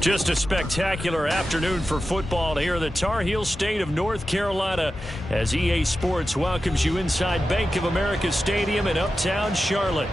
Just a spectacular afternoon for football here in the Tar Heel state of North Carolina as EA Sports welcomes you inside Bank of America Stadium in uptown Charlotte.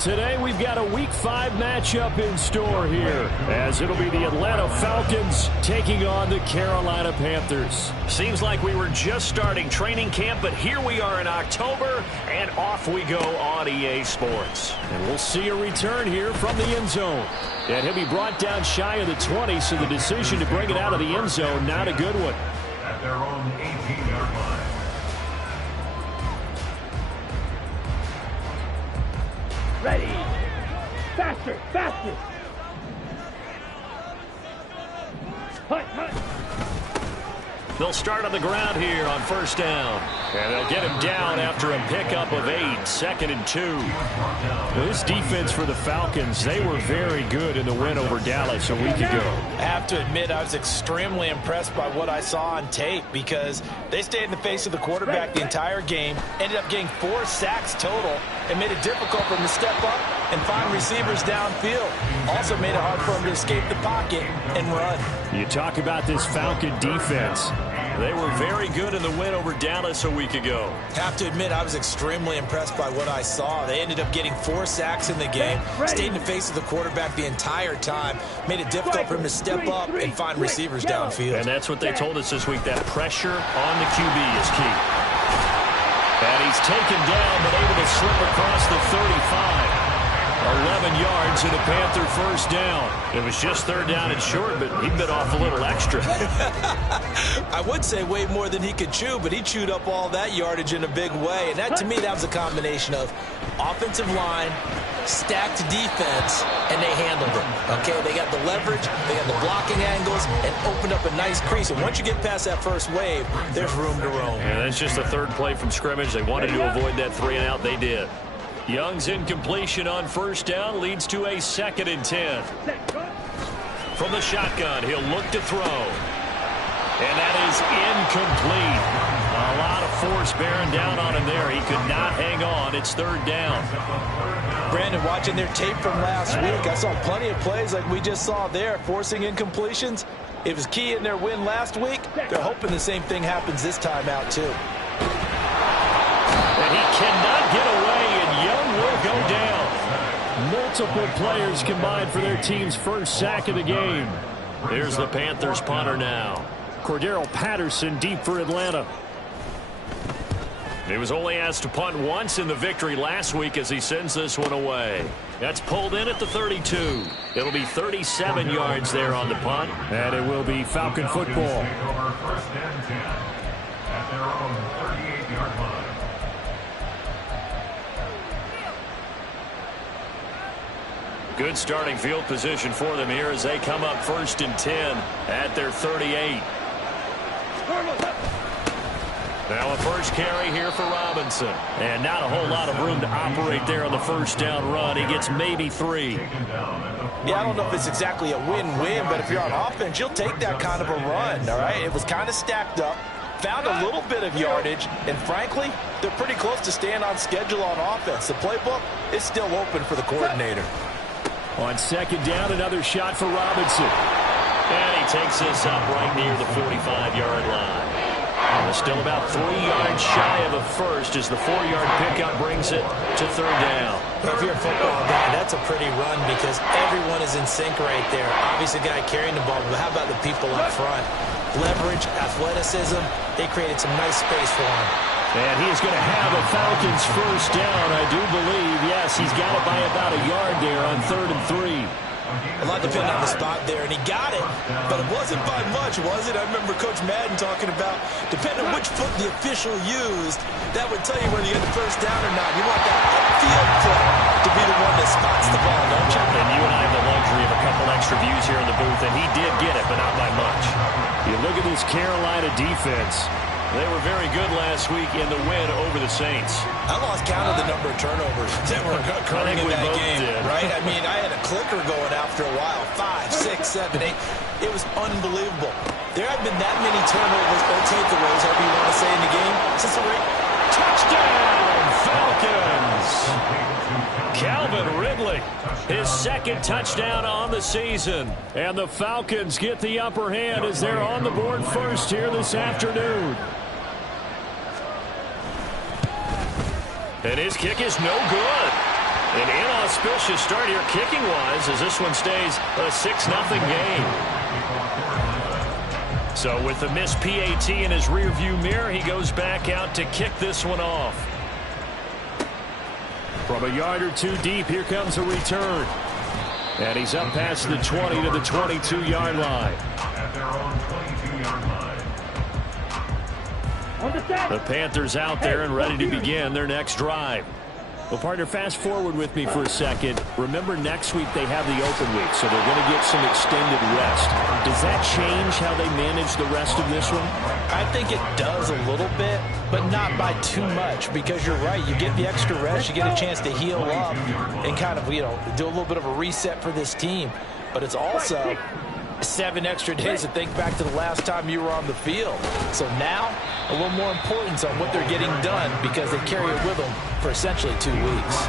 Today we've got a Week 5 matchup in store here as it'll be the Atlanta Falcons taking on the Carolina Panthers. Seems like we were just starting training camp, but here we are in October, and off we go on EA Sports. And we'll see a return here from the end zone. And he'll be brought down shy of the 20, so the decision to bring it out of the end zone, not a good one. At their own 18-yard line. Ready. Faster, faster. Hut, hut. They'll start on the ground here on first down. And they'll get him down after a pickup of 8, 2nd and 2. Well, this defense for the Falcons, they were very good in the win over Dallas a week ago. I have to admit, I was extremely impressed by what I saw on tape because they stayed in the face of the quarterback the entire game, ended up getting 4 sacks total, and made it difficult for him to step up and find receivers downfield. Also made it hard for him to escape the pocket and run. You talk about this Falcon defense. They were very good in the win over Dallas a week ago. Have to admit, I was extremely impressed by what I saw. They ended up getting 4 sacks in the game, stayed in the face of the quarterback the entire time, made it difficult for him to step up and find receivers downfield. And that's what they told us this week, that pressure on the QB is key. And he's taken down, but able to slip across the 35. 11 yards and a Panther first down. It was just 3rd down and short, but he bit off a little extra. I would say way more than he could chew, but he chewed up all that yardage in a big way. And that, to me, that was a combination of offensive line, stacked defense, and they handled it. Okay, they got the leverage, they got the blocking angles, and opened up a nice crease. And once you get past that first wave, there's room to roam. And that's just the 3rd play from scrimmage. They wanted to avoid that 3 and out. They did. Young's incompletion on first down leads to a 2nd and 10. From the shotgun, he'll look to throw. And that is incomplete. A lot of force bearing down on him there. He could not hang on. It's 3rd down. Brandon, watching their tape from last week, I saw plenty of plays like we just saw there, forcing incompletions. It was key in their win last week. They're hoping the same thing happens this time out, too. And he cannot get away, and Young will go down. Multiple players combined for their team's first sack of the game. Here's the Panthers punter now. Cordero Patterson deep for Atlanta. He was only asked to punt once in the victory last week as he sends this one away. That's pulled in at the 32. It'll be 37 yards there on the punt. And it will be Falcon football. First and 10 at their own 38-yard line. Good starting field position for them here as they come up 1st and 10 at their 38. Now a first carry here for Robinson. And not a whole lot of room to operate there on the first down run. He gets maybe 3. Yeah, I don't know if it's exactly a win-win, but if you're on offense, you'll take that kind of a run, all right? It was kind of stacked up, found a little bit of yardage, and frankly, they're pretty close to staying on schedule on offense. The playbook is still open for the coordinator. On 2nd down, another shot for Robinson. And he takes this up right near the 45-yard line. Still about 3 yards shy of a first as the 4-yard pickup brings it to 3rd down. If you're a football guy, that's a pretty run because everyone is in sync right there. Obviously, the guy carrying the ball, but how about the people up front? Leverage, athleticism, they created some nice space for him. And he is going to have a Falcons first down, I do believe. Yes, he's got it by about a yard there on 3rd and 3. A lot depended on the spot there, and he got it, but it wasn't by much, was it? I remember Coach Madden talking about, depending on which foot the official used, that would tell you whether you had the first down or not. You want that upfield foot to be the one that spots the ball, don't you? And you and I have the luxury of a couple extra views here in the booth, and he did get it, but not by much. You look at this Carolina defense. They were very good last week in the win over the Saints. I lost count of the number of turnovers that were occurring in that game, right? I mean, I had a clicker going after a while. 5, 6, 7, 8. It was unbelievable. There have been that many turnovers or takeaways, however you want to say, in the game since the break. Touchdown, Falcons! Calvin Ridley, his second touchdown on the season. And the Falcons get the upper hand as they're on the board first here this afternoon. And his kick is no good. An inauspicious start here kicking-wise as this one stays a 6-0 game. So with the missed PAT in his rearview mirror, he goes back out to kick this one off. From a yard or two deep, here comes a return. And he's up past the 20 to the 22-yard line. At their own 22-yard line. The Panthers out there and ready to begin their next drive. Well, partner, fast forward with me for a second. Remember, next week they have the open week, so they're going to get some extended rest. Does that change how they manage the rest of this one? I think it does a little bit, but not by too much, because you're right. You get the extra rest, you get a chance to heal up and kind of, do a little bit of a reset for this team. But it's also 7 extra days to think back to the last time you were on the field. So now, a little more importance on what they're getting done because they carry it with them for essentially 2 weeks.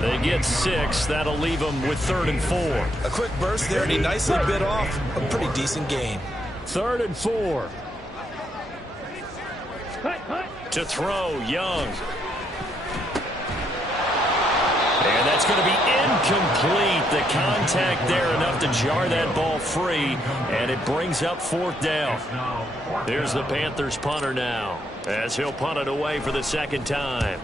They get 6. That'll leave them with 3rd and 4. A quick burst there, and he nicely bit off a pretty decent gain. 3rd and 4. To throw, Young. And that's going to be incomplete. The contact there enough to jar that ball free, and it brings up 4th down. Here's the Panthers punter now, as he'll punt it away for the 2nd time.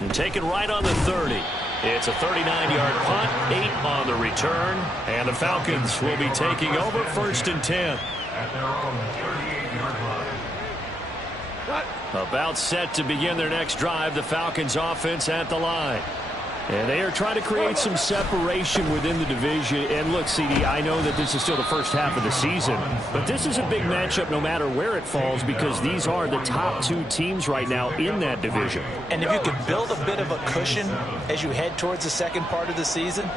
And taken right on the 30. It's a 39-yard punt, 8 on the return, and the Falcons will be taking over 1st and 10. At their own 38-yard line. About set to begin their next drive, the Falcons offense at the line. And they are trying to create some separation within the division. And look, CD, I know that this is still the first half of the season, but this is a big matchup no matter where it falls because these are the top 2 teams right now in that division. And if you can build a bit of a cushion as you head towards the second part of the season,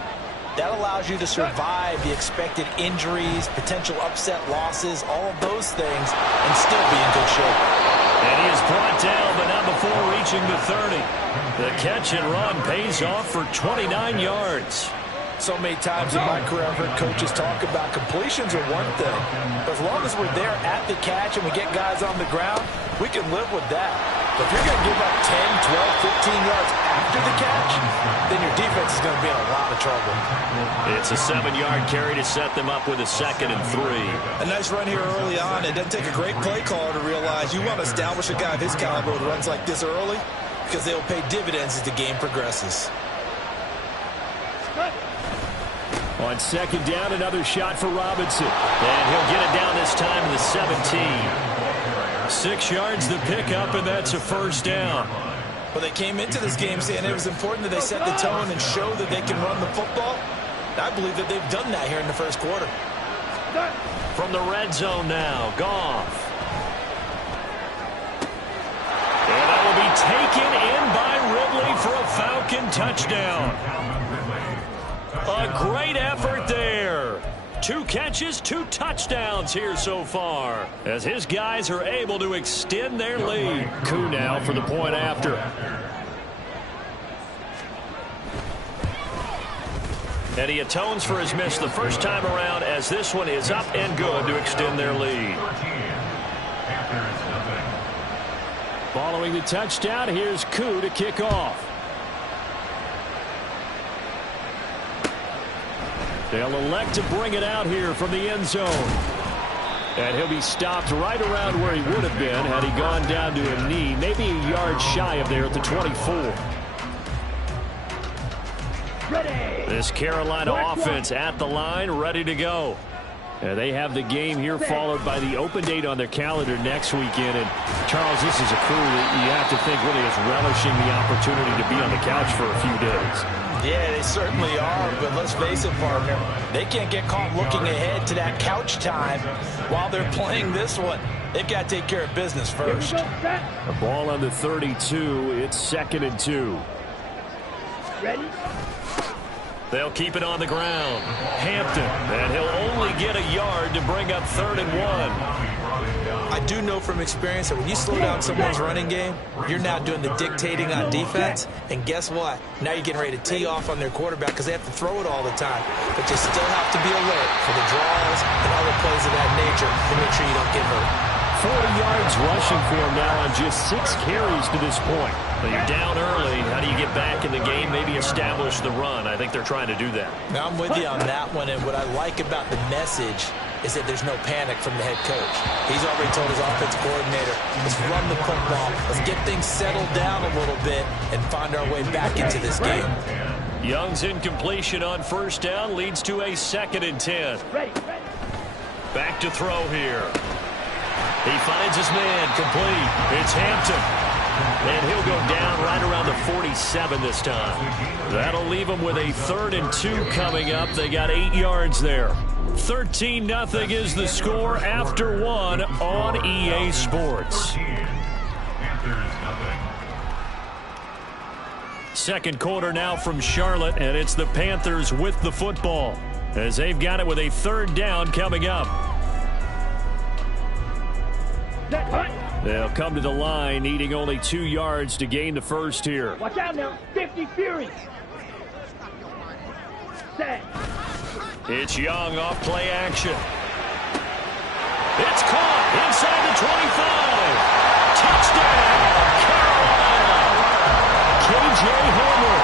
that allows you to survive the expected injuries, potential upset losses, all of those things, and still be in good shape. And he is brought down, but not before reaching the 30. The catch and run pays off for 29 yards. So many times in my career, I've heard coaches talk about completions are one thing. But as long as we're there at the catch and we get guys on the ground, we can live with that. But if you're going to give up 10, 12, 15 yards after the catch, then your defense is going to be in a lot of trouble. It's a 7-yard carry to set them up with a 2nd and 3. A nice run here early on. It doesn't take a great play caller to realize you want to establish a guy of his caliber who runs like this early because they'll pay dividends as the game progresses. On 2nd down, another shot for Robinson. And he'll get it down this time to the 17. 6 yards the pickup, and that's a 1st down. Well, they came into this game saying it was important that they set the tone and show that they can run the football. I believe that they've done that here in the first quarter. From the red zone now, Goff. And that will be taken in by Ridley for a Falcon touchdown. A great effort there. 2 catches, 2 touchdowns here so far, as his guys are able to extend their lead. Koo now for the point after. And he atones for his miss the first time around, as this one is up and good to extend their lead. Following the touchdown, here's Koo to kick off. They'll elect to bring it out here from the end zone. And he'll be stopped right around where he would have been had he gone down to a knee, maybe a yard shy of there at the 24. This Carolina offense at the line, ready to go. They have the game here followed by the open date on their calendar next weekend. And, Charles, this is a crew that you have to think really is relishing the opportunity to be on the couch for a few days. Yeah, they certainly are, but let's face it, partner. They can't get caught looking ahead to that couch time while they're playing this one. They've got to take care of business first. A ball on the 32. It's 2nd and 2. Ready? They'll keep it on the ground. Hampton, and he'll only get a yard to bring up 3rd and 1. I do know from experience that when you slow down someone's running game, you're now doing the dictating on defense. And guess what? Now you're getting ready to tee off on their quarterback because they have to throw it all the time. But you still have to be alert for the draws and other plays of that nature to make sure you don't get hurt. 40 yards rushing for him now on just 6 carries to this point. But you're down early. How do you get back in the game, maybe establish the run? I think they're trying to do that. Now, I'm with you on that one, and what I like about the message is that there's no panic from the head coach. He's already told his offensive coordinator, let's run the football, let's get things settled down a little bit and find our way back into this game. Young's incompletion on 1st down leads to a 2nd and 10. Back to throw here. He finds his man complete. It's Hampton. And he'll go down right around the 47 this time. That'll leave him with a 3rd and 2 coming up. They got 8 yards there. 13-0 is the score after 1 on EA Sports. Second quarter now from Charlotte, and it's the Panthers with the football as they've got it with a 3rd down coming up. They'll come to the line, needing only 2 yards to gain the first here. Watch out now. 50 Fury. Set. It's Young off play action. It's caught inside the 25. Touchdown, Carolina. K.J. Hamler,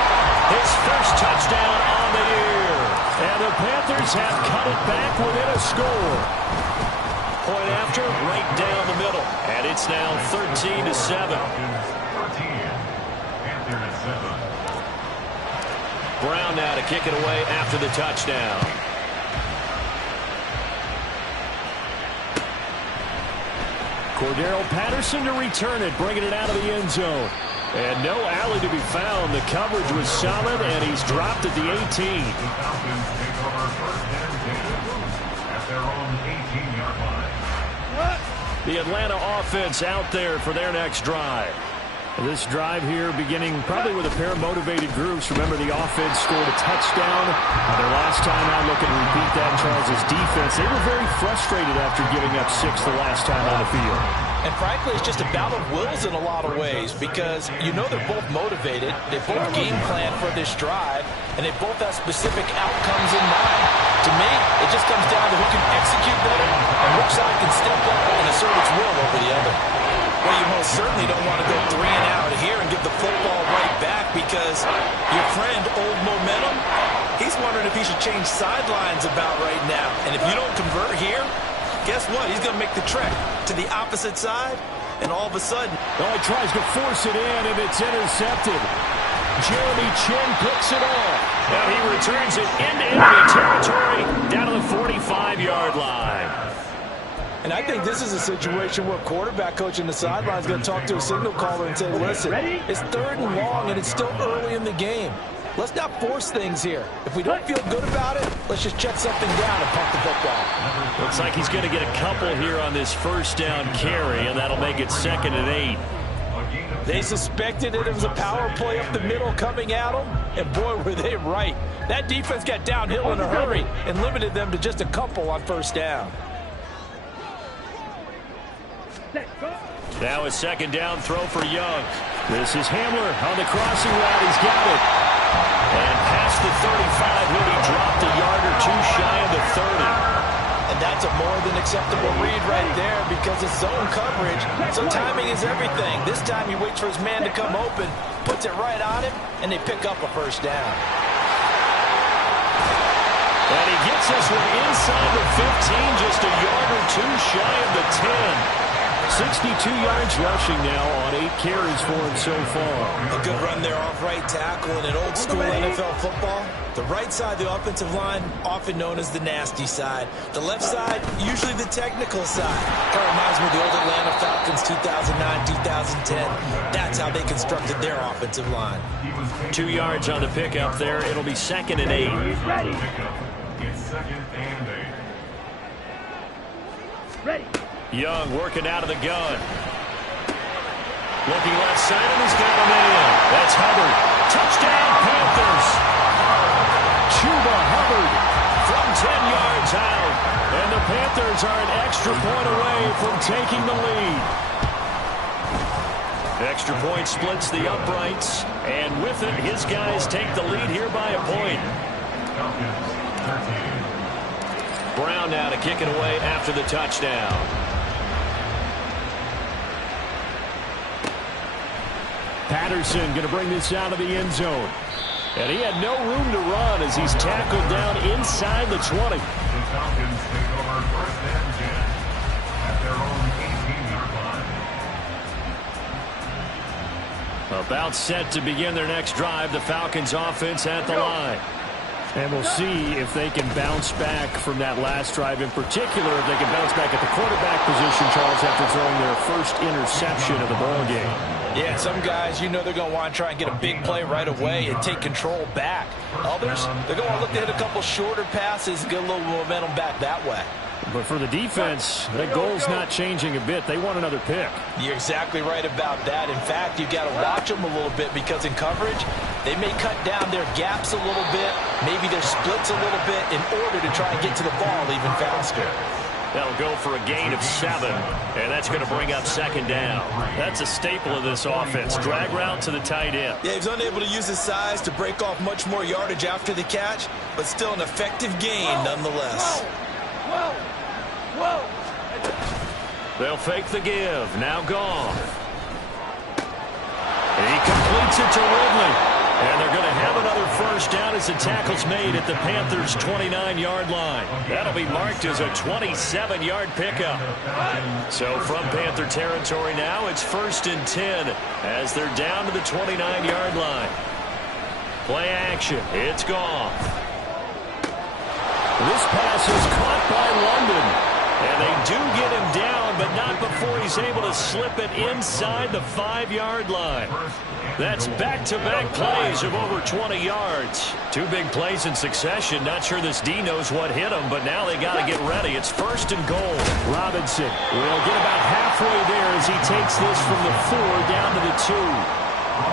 his first touchdown on the year. And the Panthers have cut it back within a score. Point after, right down the middle. And it's now 13-7. Brown now to kick it away after the touchdown. Cordero Patterson to return it, bringing it out of the end zone. And no alley to be found. The coverage was solid, and he's dropped at the 18. The Atlanta offense out there for their next drive. This drive here beginning probably with a pair of motivated groups. Remember, the offense scored a touchdown. Their last time out, looking to repeat that, Charles' defense. They were very frustrated after giving up 6 the last time on the field. And frankly, it's just a battle of wills in a lot of ways because you know they're both motivated. They both game plan for this drive, and they both have specific outcomes in mind. To me, it just comes down to who can execute better and which side can step up and assert its will over the other. Well, you most certainly don't want to go 3 and out here and give the football right back because your friend, Old Momentum, he's wondering if he should change sidelines about right now. And if you don't convert here, guess what? He's going to make the trek to the opposite side, and all of a sudden... Oh, he tries to force it in, and it's intercepted. Jeremy Chin picks it off. And he returns it into enemy territory down to the 45-yard line. And I think this is a situation where quarterback coach in the sideline is going to talk to a signal caller and say, listen, it's 3rd and long, and it's still early in the game. Let's not force things here. If we don't feel good about it, let's just check something down and punt the football. Looks like he's going to get a couple here on this 1st down carry, and that'll make it 2nd and 8. They suspected it was a power play up the middle coming at them, and boy, were they right. That defense got downhill in a hurry and limited them to just a couple on 1st down. Now a 2nd down throw for Young. This is Hamler on the crossing route. He's got it. And past the 35, he'll be dropped a yard or 2 shy of the 30. And that's a more than acceptable read right there because it's zone coverage, so timing is everything. This time he waits for his man to come open, puts it right on him, and they pick up a 1st down. And he gets this one inside the 15, just a yard or 2 shy of the 10. 62 yards rushing now on 8 carries for him so far. A good run there off right tackle in an old school NFL football. The right side, the offensive line, often known as the nasty side. The left side, usually the technical side. Kind of reminds me of the old Atlanta Falcons 2009, 2010. That's how they constructed their offensive line. 2 yards on the pickup there. It'll be 2nd and 8. Ready. It's 2nd and 8. Ready. Young working out of the gun. Looking left side, and he's got him in. That's Hubbard. Touchdown, Panthers. Chuba Hubbard from 10 yards out. And the Panthers are an extra point away from taking the lead. Extra point splits the uprights. And with it, his guys take the lead here by a point. Brown now to kick it away after the touchdown. Patterson going to bring this out of the end zone. And he had no room to run as he's tackled down inside the 20. The Falcons take over 1st and 10 at their own 18-yard line. About set to begin their next drive. The Falcons offense at the line. And we'll see if they can bounce back from that last drive. In particular, if they can bounce back at the quarterback position, Charles, after throwing their first interception of the ball game. Yeah, some guys, you know they're going to want to try and get a big play right away and take control back. Others, they're going to look to hit a couple shorter passes and get a little momentum back that way. But for the defense, that goal's not changing a bit. They want another pick. You're exactly right about that. In fact, you've got to watch them a little bit because in coverage, they may cut down their gaps a little bit, maybe their splits a little bit in order to try and get to the ball even faster. That'll go for a gain of 7, and that's going to bring up 2nd down. That's a staple of this offense. Drag route to the tight end. Yeah, he's unable to use his size to break off much more yardage after the catch, but still an effective gain nonetheless. Whoa. They'll fake the give. Now gone. And he completes it to Ridley. And they're going to have another first down as the tackle's made at the Panthers' 29-yard line. That'll be marked as a 27-yard pickup. So from Panther territory now, it's 1st and 10 as they're down to the 29-yard line. Play action. It's gone. This pass is caught by London. And they do get him down, but not before he's able to slip it inside the 5-yard line. That's back-to-back plays of over 20 yards. 2 big plays in succession. Not sure this D knows what hit him, but now they got to get ready. It's 1st and goal. Robinson will get about halfway there as he takes this from the 4 down to the 2.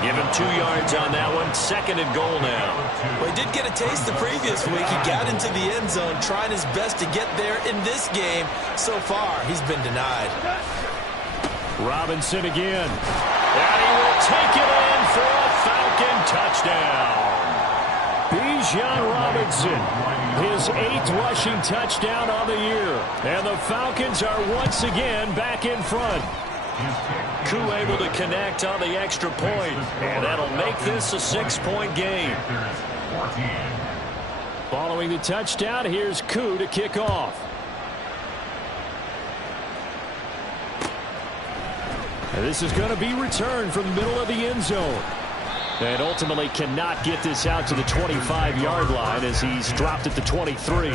Give him 2 yards on that one. 2nd and goal now. Well, he did get a taste the previous week. He got into the end zone, trying his best to get there in this game. So far, he's been denied. Robinson again. And he will take it in for a Falcon touchdown. Bijan Robinson, his 8th rushing touchdown on the year. And the Falcons are once again back in front. Koo able to connect on the extra point, and that'll make this a 6-point game. Following the touchdown, here's Koo to kick off. And this is going to be returned from the middle of the end zone. And ultimately cannot get this out to the 25-yard line as he's dropped at the 23.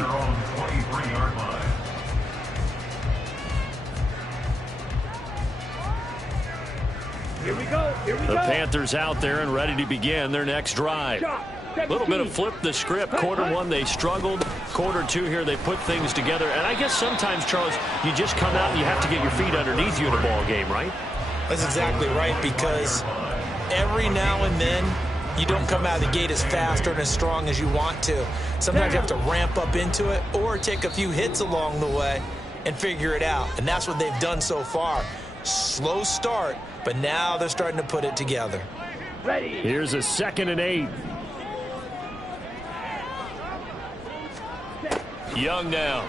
Here we go. The Panthers out there and ready to begin their next drive. A little bit of flip the script. Quarter 1, they struggled. Quarter 2 here, they put things together. And I guess sometimes, Charles, you just come out and you have to get your feet underneath you in a ball game, right? That's exactly right, because every now and then you don't come out of the gate as fast or as strong as you want to. Sometimes you have to ramp up into it or take a few hits along the way and figure it out. And that's what they've done so far. Slow start, but now they're starting to put it together. Ready. Here's a 2nd and 8. Young now.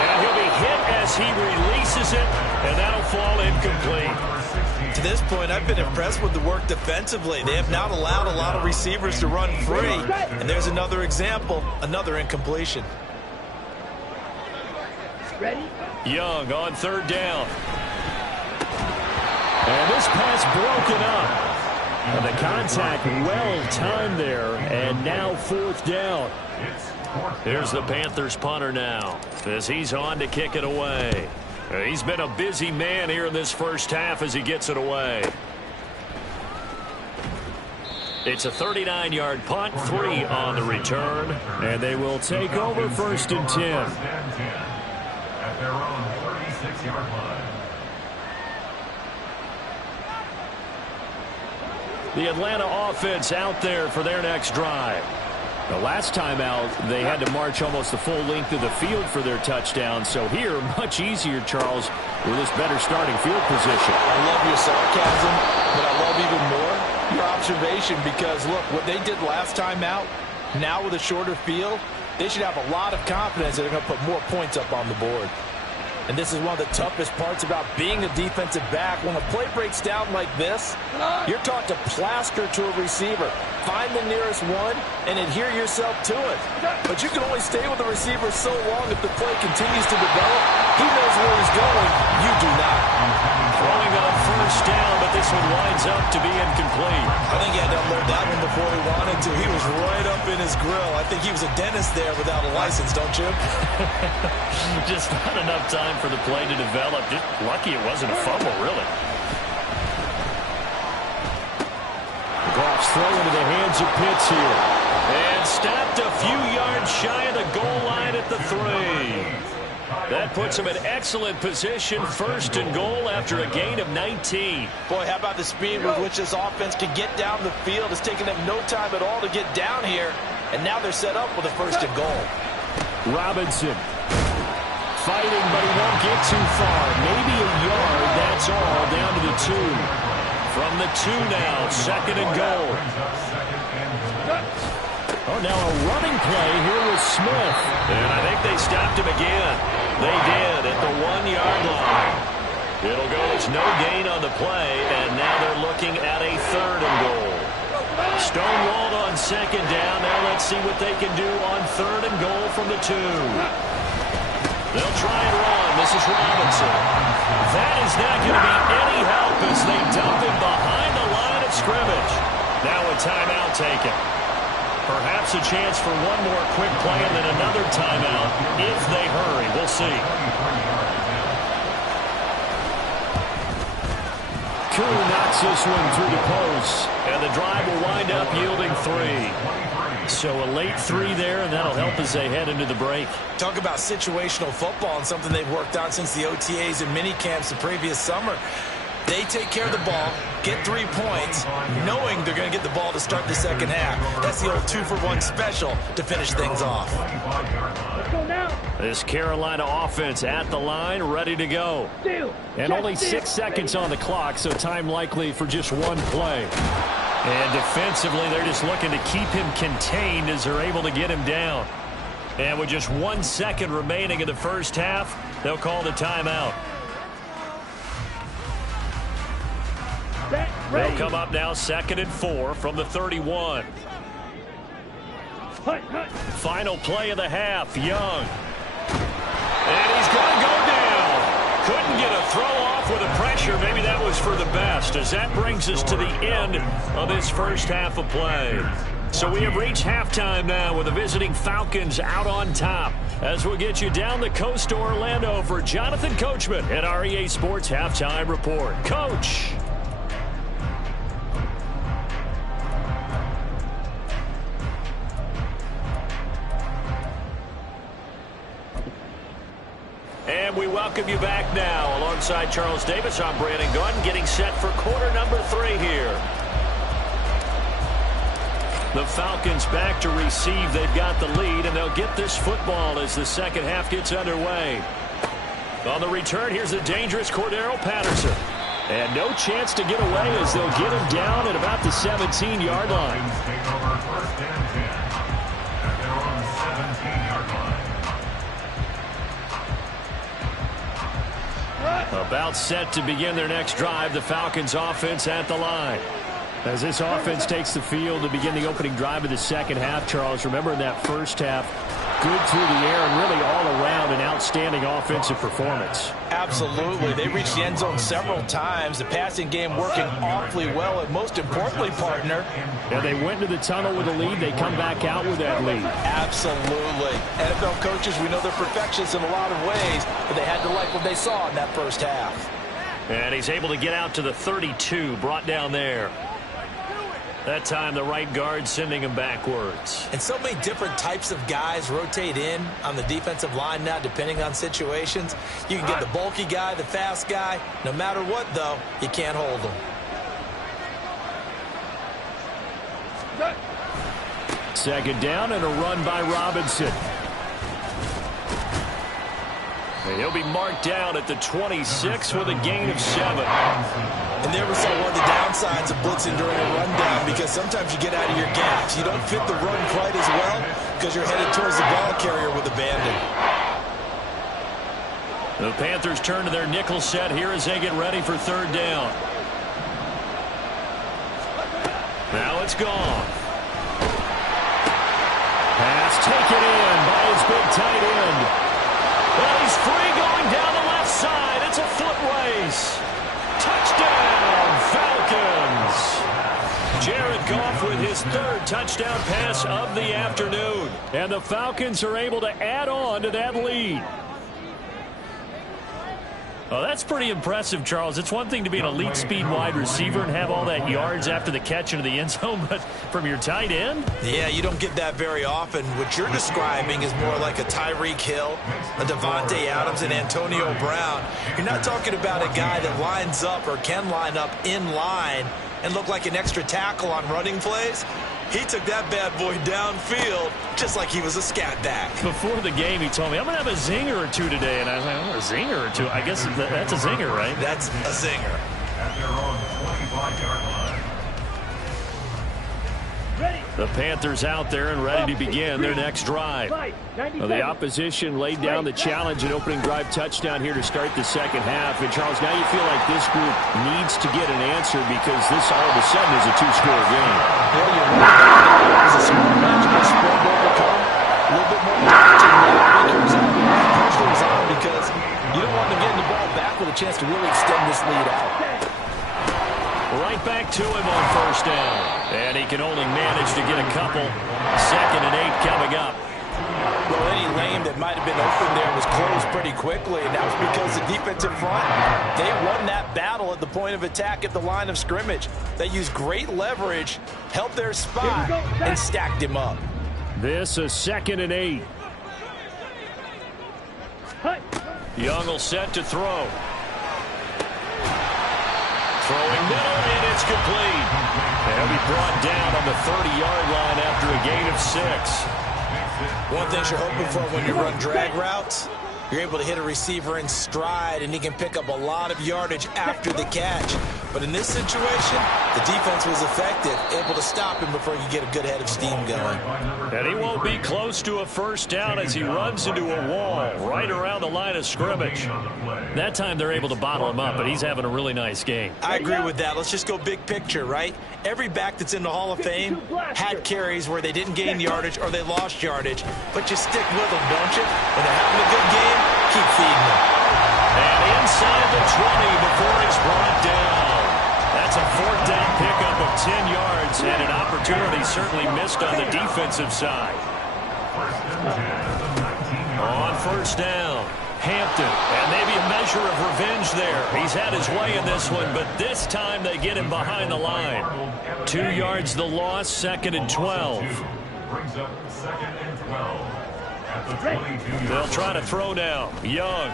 And he'll be hit as he releases it, and that'll fall incomplete. To this point, I've been impressed with the work defensively. They have not allowed a lot of receivers to run free. And there's another example, another incompletion. Ready? Young on third down. And this pass broken up. And the contact well timed there, and now fourth down. Here's the Panthers punter now, as he's on to kick it away. He's been a busy man here in this first half as he gets it away. It's a 39-yard punt, 3 on the return, and they will take over first and 10. At their own 36-yard line. The Atlanta offense out there for their next drive. The last time out, they had to march almost the full length of the field for their touchdown. So here, much easier, Charles, with this better starting field position. I love your sarcasm, but I love even more your observation because, look, what they did last time out, now with a shorter field, they should have a lot of confidence that they're going to put more points up on the board. And this is one of the toughest parts about being a defensive back. When a play breaks down like this, you're taught to plaster to a receiver. Find the nearest one and adhere yourself to it. But you can only stay with the receiver so long if the play continues to develop. He knows where he's going. You do not. Throwing on first down, but this one winds up to be incomplete. I think he had to unload that one before he wanted to. He was right up in his grill. I think he was a dentist there without a license, don't you? Just not enough time for the play to develop. Just lucky it wasn't a fumble, really. Goff's throw into the hands of Pitts here. And stopped a few yards shy of the goal line at the 3. That puts him in excellent position, first and goal after a gain of 19. Boy, how about the speed with which this offense can get down the field? It's taken them no time at all to get down here. And now they're set up with a first and goal. Robinson fighting, but he won't get too far. Maybe a yard, that's all, down to the 2. From the 2 now, second and goal. Oh, now a running play here with Smith. And I think they stopped him again. They did at the 1-yard line. It'll go as no gain on the play, and now they're looking at a third and goal. Stonewalled on second down. Now let's see what they can do on third and goal from the 2. They'll try and run. This is Robinson. That is not going to be any help as they dump him behind the line of scrimmage. Now a timeout taken. Perhaps a chance for one more quick play and then another timeout if they hurry. We'll see. Koo knocks this one through the post. And the drive will wind up yielding 3. So a late 3 there, and that'll help as they head into the break. Talk about situational football and something they've worked on since the OTAs and mini camps the previous summer. They take care of the ball, get 3 points, knowing they're going to get the ball to start the second half. That's the old 2-for-1 special to finish things off. Let's go now. This Carolina offense at the line, ready to go. And only 6 seconds on the clock, so time likely for just one play. And defensively, they're just looking to keep him contained as they're able to get him down. And with just 1 second remaining in the first half, they'll call the timeout. They'll come up now second and 4 from the 31. Final play of the half, Young. And he's going to go down. Couldn't get a throw off with the pressure. Maybe that was for the best, as that brings us to the end of this first half of play. So we have reached halftime now with the visiting Falcons out on top. As we'll get you down the coast to Orlando for Jonathan Coachman at our EA Sports Halftime Report. Coach. And we welcome you back now. Alongside Charles Davis, I'm Brandon Gunn, getting set for quarter number 3 here. The Falcons back to receive. They've got the lead, and they'll get this football as the second half gets underway. On the return, here's the dangerous Cordero Patterson. And no chance to get away as they'll get him down at about the 17-yard line. Take over first and 10 at their own 17-yard line. About set to begin their next drive, the Falcons offense at the line. As this offense takes the field to begin the opening drive of the second half, Charles, remember in that first half, good through the air and really all around an outstanding offensive performance. Absolutely. They reached the end zone several times. The passing game working awfully well, and most importantly, partner. Yeah, they went into the tunnel with a lead. They come back out with that lead. Absolutely. NFL coaches, we know they're perfectionists in a lot of ways, but they had to like what they saw in that first half. And he's able to get out to the 32, brought down there. That time, the right guard sending him backwards. And so many different types of guys rotate in on the defensive line now, depending on situations. You can get the bulky guy, the fast guy. No matter what, though, you can't hold them. Second down and a run by Robinson. And he'll be marked down at the 26 with a gain of 7. And there we saw one of the downsides of blitzing during a rundown, because sometimes you get out of your gaps. You don't fit the run quite as well because you're headed towards the ball carrier with abandon. The Panthers turn to their nickel set here as they get ready for third down. Now it's gone. Pass taken in by his big tight end. Well, he's free going down the left side. It's a foot race. Touchdown, Falcons. Jared Goff with his third touchdown pass of the afternoon. And the Falcons are able to add on to that lead. Well, that's pretty impressive, Charles. It's one thing to be an elite speed wide receiver and have all that yards after the catch into the end zone, but from your tight end? Yeah, you don't get that very often. What you're describing is more like a Tyreek Hill, a Devontae Adams, and Antonio Brown. You're not talking about a guy that lines up or can line up in line and look like an extra tackle on running plays. He took that bad boy downfield just like he was a scat back. Before the game, he told me, I'm going to have a zinger or two today. And I was like, oh, a zinger or two? I guess that's a zinger, right? That's a zinger. At their own 25-yard line. The Panthers out there and ready to begin their next drive. Well, the opposition laid down the challenge and opening drive touchdown here to start the second half. And, Charles, now you feel like this group needs to get an answer because this all of a sudden is a two-score game. Yeah, you're right. As a smart matchup, spread overcome. A little bit more challenging than pressure is on because you don't want them getting the ball back with a chance to really extend this lead out. Right back to him on first down. And he can only manage to get a couple. 2nd and 8 coming up. Well, any lane that might have been open there was closed pretty quickly, and that was because the defensive front, they won that battle at the point of attack at the line of scrimmage. They used great leverage, held their spot, and stacked him up. This is 2nd and 8. Young will set to throw. Throwing middle, and it's complete. They'll be brought down on the 30-yard line after a gain of 6. One thing you're hoping for when you run drag routes, you're able to hit a receiver in stride, and he can pick up a lot of yardage after the catch. But in this situation, the defense was effective, able to stop him before you get a good head of steam going. And he won't be close to a first down as he runs into a wall right around the line of scrimmage. That time they're able to bottle him up, but he's having a really nice game. I agree with that. Let's just go big picture, right? Every back that's in the Hall of Fame had carries where they didn't gain yardage or they lost yardage, but you stick with them, don't you? When they're having a good game, keep feeding them. And inside the 20 before he's brought down. That's a 4th down pickup of 10 yards and an opportunity certainly missed on the defensive side. On first down, Hampton, and maybe a measure of revenge there. He's had his way in this one, but this time they get him behind the line. 2 yards the loss, 2nd and 12. Brings up 2nd and 12. At the 22-yard They'll try to throw now. Young.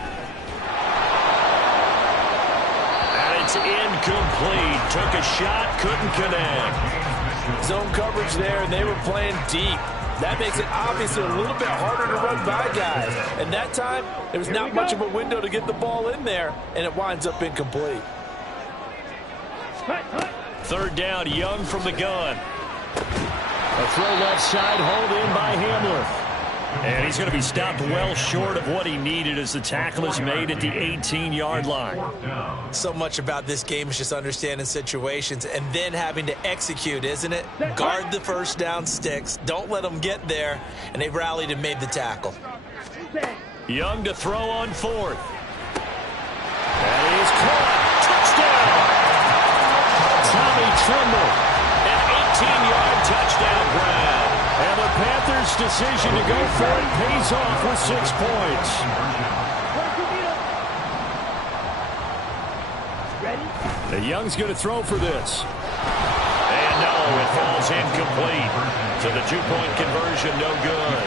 And it's incomplete. Took a shot, couldn't connect. Zone coverage there, and they were playing deep. That makes it obviously a little bit harder to run by guys. And that time, there was not much of a window to get the ball in there, and it winds up incomplete. 3rd down, Young from the gun. A throw left side, hauled in by Hamler. And he's going to be stopped well short of what he needed as the tackle is made at the 18-yard line. So much about this game is just understanding situations and then having to execute, isn't it? Guard the first down sticks. Don't let them get there. And they rallied and made the tackle. Young to throw on fourth. That is caught. Touchdown. Tommy Tremble. An 18-yard touchdown grab. And the Panthers' decision to go for it pays off with 6 points. The Young's going to throw for this. And no, it falls incomplete. So the 2-point conversion, no good.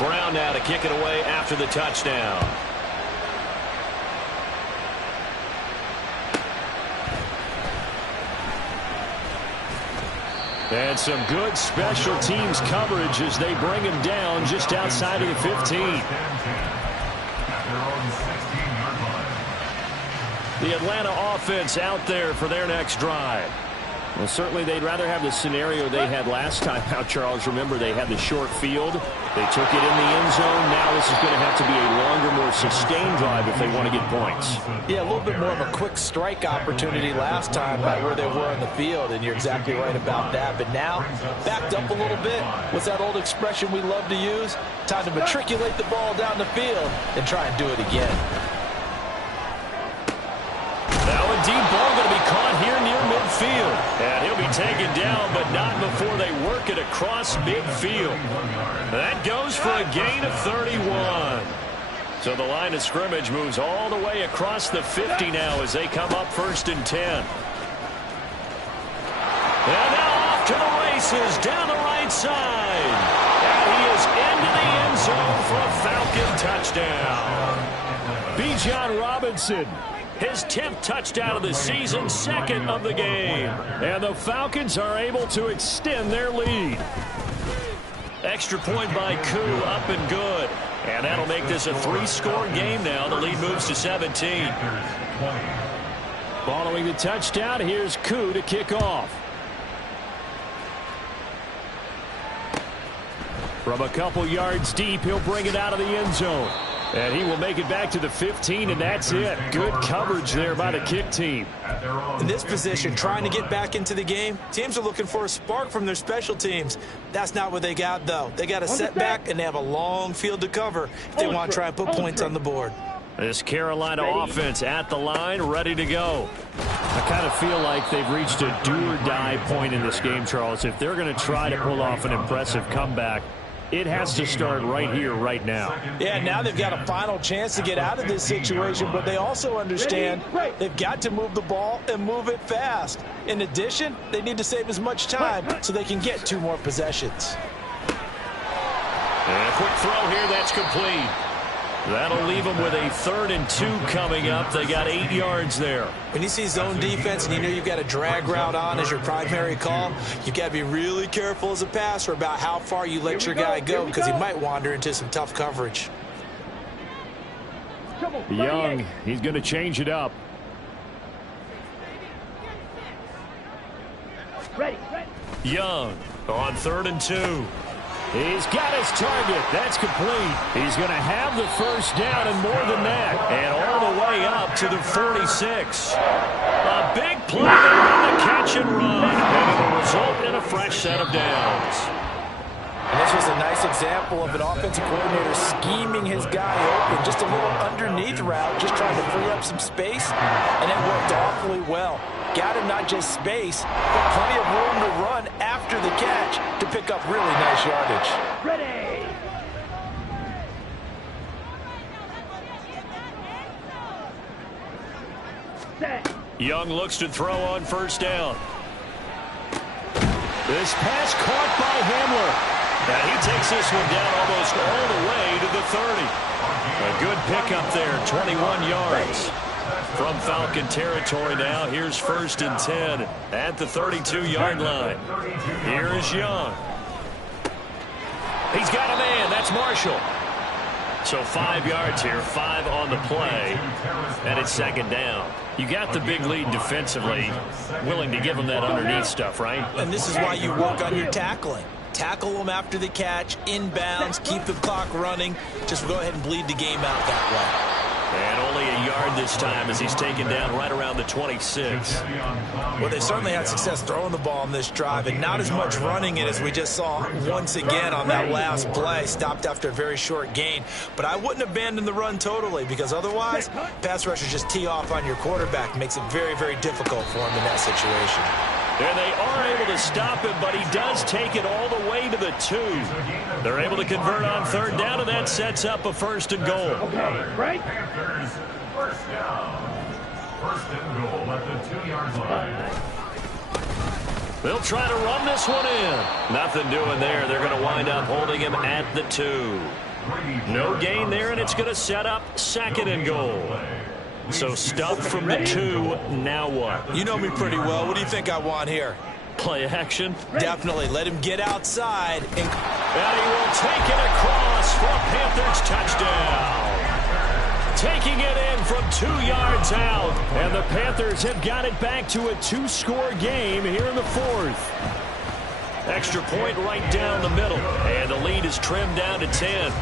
Brown now to kick it away after the touchdown. And some good special teams coverage as they bring him down just outside of the 15. The Atlanta offense out there for their next drive. Well, certainly they'd rather have the scenario they had last time out, Charles. Remember, they had the short field. They took it in the end zone. Now this is going to have to be a longer, more sustained drive if they want to get points. Yeah, a little bit more of a quick strike opportunity last time by where they were on the field, and you're exactly right about that. But now, backed up a little bit. What's that old expression we love to use? Time to matriculate the ball down the field and try and do it again. Now a deep ball going to be caught here near midfield. And he'll be taken down, but not before they work it across midfield. That goes for a gain of 31. So the line of scrimmage moves all the way across the 50 now as they come up 1st and 10. And now off to the races down the right side. And he is into the end zone for a Falcon touchdown. Bijan Robinson. His 10th touchdown of the season, 2nd of the game. And the Falcons are able to extend their lead. Extra point by Koo, up and good. And that'll make this a 3-score game now. The lead moves to 17. Following the touchdown, here's Koo to kick off. From a couple yards deep, he'll bring it out of the end zone. And he will make it back to the 15, and that's it. Good coverage there by the kick team. In this position, trying to get back into the game, teams are looking for a spark from their special teams. That's not what they got, though. They got a setback, and they have a long field to cover if they want to try and put points on the board. This Carolina offense at the line, ready to go. I kind of feel like they've reached a do-or-die point in this game, Charles. If they're going to try to pull off an impressive comeback, it has to start right here, right now. Yeah, now they've got a final chance to get out of this situation, but they also understand they've got to move the ball and move it fast. In addition, they need to save as much time so they can get 2 more possessions. And a quick throw here, that's complete. That'll leave them with a 3rd and 2 coming up. They got 8 yards there. When you see zone defense and you know you've got a drag route on as your primary call, you've got to be really careful as a passer about how far you let your guy go because he might wander into some tough coverage. Young, he's going to change it up. Young on 3rd and 2. He's got his target. That's complete. He's going to have the first down and more than that. And all the way up to the 46. A big play there on the catch and run. And it'll result in a fresh set of downs. And this was a nice example of an offensive coordinator scheming his guy open. Just a little underneath route, just trying to free up some space. And it worked awfully well. Got him not just space, but plenty of room to run after the catch to pick up really nice yardage. Ready. Set. Young looks to throw on 1st down. This pass caught by Hamler. And he takes this one down almost all the way to the 30. A good pickup there, 21 yards. From Falcon territory now, here's 1st and 10 at the 32-yard line. Here is Young. He's got a man. That's Marshall. So 5 yards here, 5 on the play. And it's second down. You got the big lead defensively, willing to give them that underneath stuff, right? And this is why you work on your tackling. Tackle them after the catch, inbounds, keep the clock running. Just go ahead and bleed the game out that way. And only a yard this time as he's taken down right around the 26. Well, they certainly had success throwing the ball in this drive, and not as much running it as we just saw once again on that last play. Stopped after a very short gain. But I wouldn't abandon the run totally, because otherwise, pass rushers just tee off on your quarterback. Makes it very, very difficult for him in that situation. And they are able to stop him, but he does take it all the way to the 2. They're able to convert on third down, and that sets up a 1st and goal. Okay, right? Panthers, first down. 1st and goal at the 2-yard line. They'll try to run this one in. Nothing doing there. They're going to wind up holding him at the 2. No gain there, and it's going to set up 2nd and goal. So stuffed from the 2, now what? You know me pretty well. What do you think I want here? Play action? Definitely. Let him get outside. And he will take it across for a Panthers touchdown. Taking it in from 2 yards out. And the Panthers have got it back to a 2-score game here in the 4th. Extra point right down the middle. And the lead is trimmed down to 10.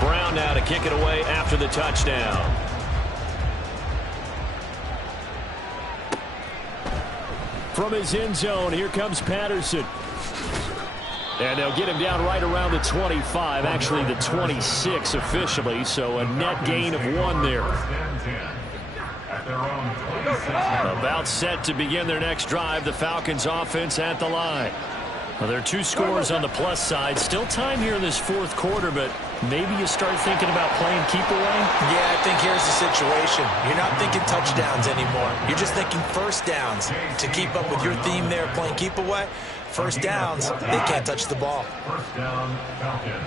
Brown now to kick it away after the touchdown. From his end zone, here comes Patterson. And they'll get him down right around the 25, actually the 26 officially, so a net gain of 1 there. About set to begin their next drive, the Falcons offense at the line. Well, there are 2 scores on the plus side. Still time here in this 4th quarter, but maybe you start thinking about playing keep away? Yeah, I think here's the situation. You're not thinking touchdowns anymore. You're just thinking first downs. To keep up with your theme there, playing keep away, first downs, they can't touch the ball. First down, Falcons.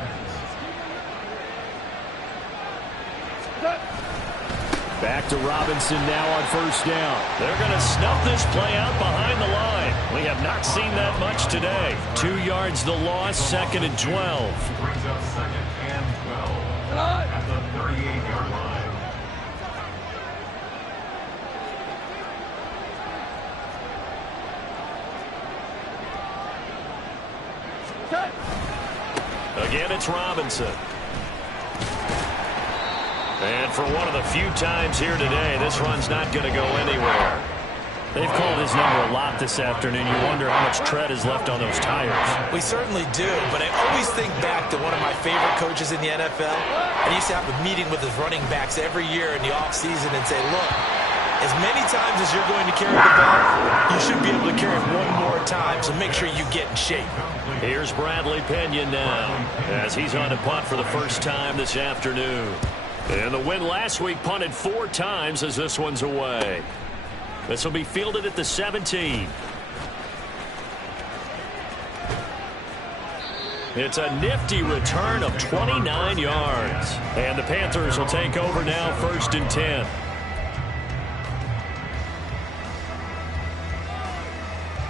Back to Robinson now on first down. They're going to snuff this play out behind the line. We have not seen that much today. 2 yards the loss, 2nd and 12. Brings up 2nd and 12 at the 38-yard line. Again, it's Robinson. And for one of the few times here today, this run's not going to go anywhere. They've called his number a lot this afternoon. You wonder how much tread is left on those tires. We certainly do, but I always think back to one of my favorite coaches in the NFL. I used to have a meeting with his running backs every year in the offseason and say, look, as many times as you're going to carry the ball, you should be able to carry it one more time, so make sure you get in shape. Here's Bradley Pena now, as he's on to punt for the first time this afternoon. And the win last week punted 4 times as this one's away. This will be fielded at the 17. It's a nifty return of 29 yards. And the Panthers will take over now, 1st and 10.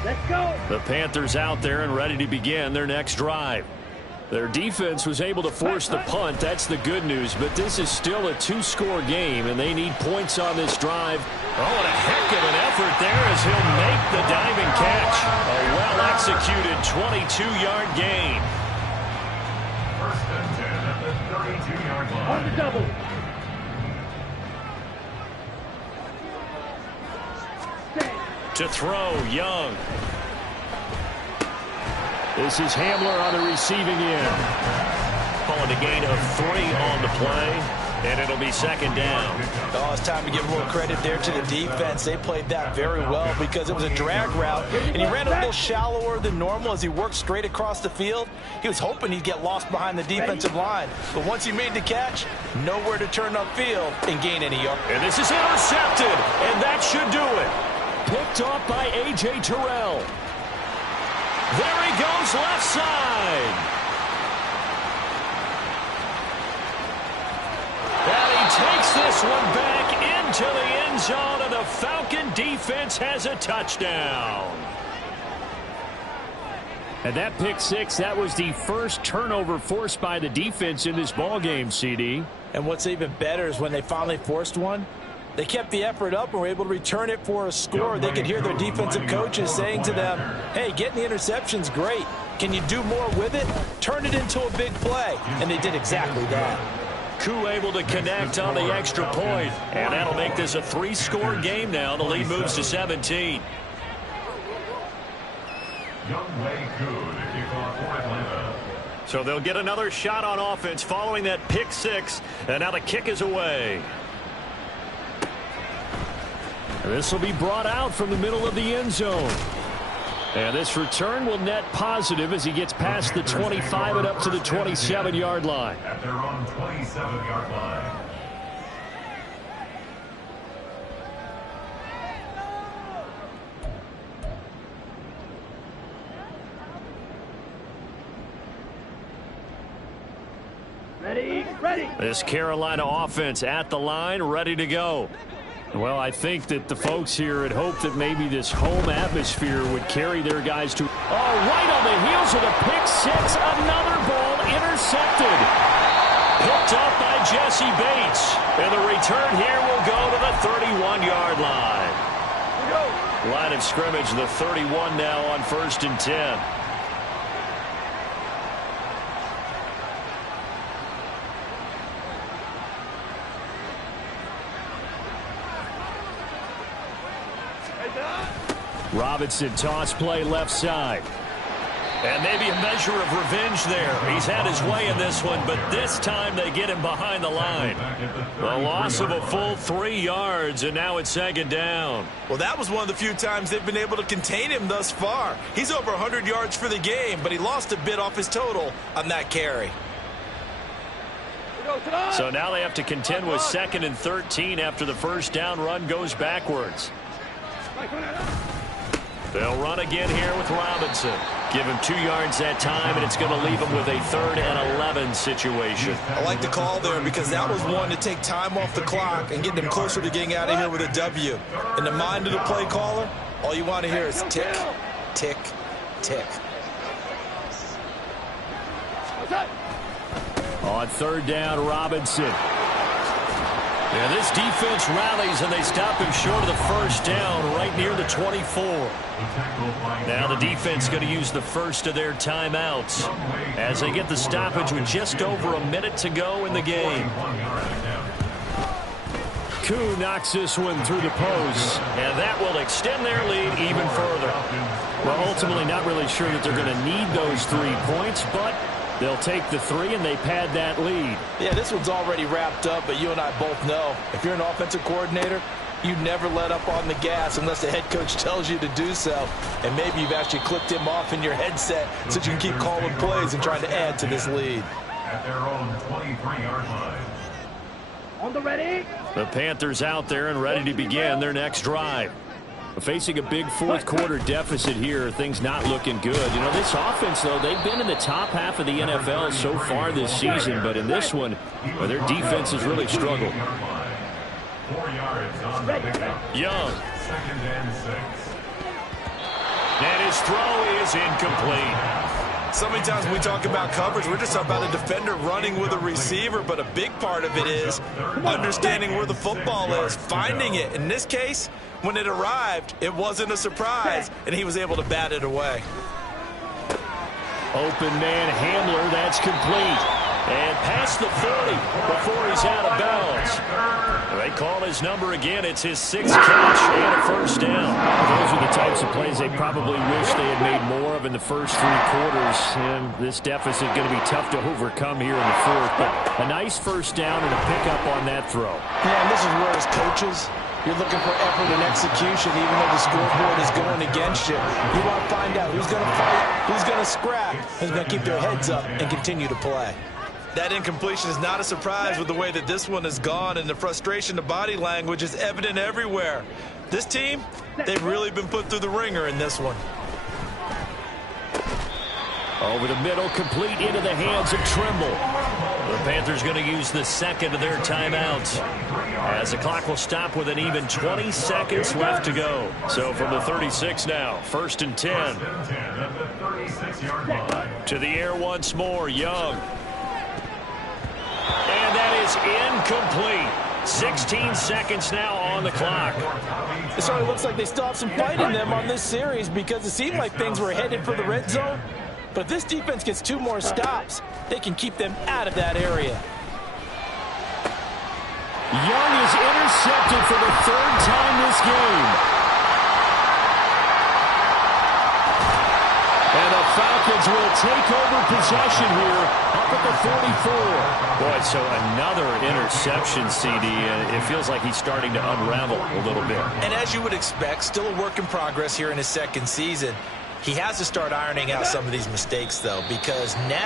Let's go. The Panthers out there and ready to begin their next drive. Their defense was able to force the punt. That's the good news. But this is still a 2-score game, and they need points on this drive. Oh, and a heck of an effort there as he'll make the diving catch. A well-executed 22-yard gain. 1st and 10 at the 32-yard line. On the double. To throw, Young. This is Hamler on the receiving end. Calling a gain of 3 on the play, and it'll be 2nd down. Oh, it's time to give a little credit there to the defense. They played that very well because it was a drag route, and he ran a little shallower than normal as he worked straight across the field. He was hoping he'd get lost behind the defensive line, but once he made the catch, nowhere to turn upfield and gain any yards. And this is intercepted, and that should do it. Picked off by A.J. Terrell. There he goes left side. And he takes this one back into the end zone, and the Falcon defense has a touchdown. And that pick six, that was the first turnover forced by the defense in this ballgame, CD. And what's even better is when they finally forced one, they kept the effort up and were able to return it for a score. They could hear their defensive coaches saying to them, hey, getting the interception's great. Can you do more with it? Turn it into a big play. And they did exactly that. Koo able to connect on the extra point. And that'll make this a 3-score game now. The lead moves to 17. So they'll get another shot on offense following that pick six. And now the kick is away. This will be brought out from the middle of the end zone. And this return will net positive as he gets past the 25 and up to the 27-yard line. At their own 27-yard line. Ready. This Carolina offense at the line, ready to go. Well, I think that the folks here had hoped that maybe this home atmosphere would carry their guys to... Oh, right on the heels of the pick six. Another ball intercepted. Picked up by Jesse Bates. And the return here will go to the 31-yard line. Line of scrimmage, the 31 now on 1st and 10. Robinson toss play left side. And maybe a measure of revenge there. He's had his way in this one, but this time they get him behind the line. The loss of a full 3 yards, and now it's 2nd down. Well, that was one of the few times they've been able to contain him thus far. He's over 100 yards for the game, but he lost a bit off his total on that carry. So now they have to contend with 2nd and 13 after the first down run goes backwards. They'll run again here with Robinson. Give him 2 yards that time, and it's going to leave him with a 3rd and 11 situation. I like the call there because that was one to take time off the clock and get them closer to getting out of here with a W. In the mind of the play caller, all you want to hear is tick, tick, tick. On 3rd down, Robinson. Yeah, this defense rallies, and they stop him short of the first down right near the 24. Now the defense going to use the first of their timeouts as they get the stoppage with just over a minute to go in the game. Koo knocks this one through the post, and that will extend their lead even further. Well, ultimately not really sure that they're going to need those 3 points, but they'll take the 3 and they pad that lead. Yeah, this one's already wrapped up, but you and I both know if you're an offensive coordinator, you never let up on the gas unless the head coach tells you to do so. And maybe you've actually clicked him off in your headset so you can keep calling plays and trying to add to this lead. At their own 23-yard line. On the ready. The Panthers out there and ready to begin their next drive. Facing a big fourth-quarter deficit here, things not looking good. You know, this offense, though, they've been in the top half of the NFL so far this season, but in this one, well, their defense has really struggled. 4 yards on the pickup. Young. 2nd and 6. And his throw is incomplete. So many times when we talk about coverage, we're just talking about a defender running with a receiver, but a big part of it is understanding where the football is, finding it. In this case, when it arrived, it wasn't a surprise, and he was able to bat it away. Open man Hamler, that's complete. And past the 40 before he's out of bounds. They call his number again. It's his 6th catch and a first down. Those are the types of plays they probably wish they had made more of in the first 3 quarters. And this deficit going to be tough to overcome here in the 4th. But a nice first down and a pickup on that throw. Yeah, and this is where as coaches, you're looking for effort and execution, even though the scoreboard is going against you. You want to find out who's going to fight, who's going to scrap, who's going to keep their heads up and continue to play. That incompletion is not a surprise with the way that this one has gone, and the frustration, the body language is evident everywhere. This team, they've really been put through the ringer in this one. Over the middle, complete into the hands of Trimble. The Panthers going to use the second of their timeouts, as the clock will stop with an even 20 seconds left to go. So from the 36 now, 1st and 10. At the 36-yard line. To the air once more, Young. And that is incomplete. 16 seconds now on the clock. It certainly looks like they still have some fight in them on this series, because it seemed like things were headed for the red zone. But if this defense gets 2 more stops, they can keep them out of that area. Young is intercepted for the 3rd time this game. And the Falcons will take over possession here up at the 44. Boy, so another interception, CD. It feels like he's starting to unravel a little bit. And as you would expect, still a work in progress here in his 2nd season. He has to start ironing out some of these mistakes, though, because now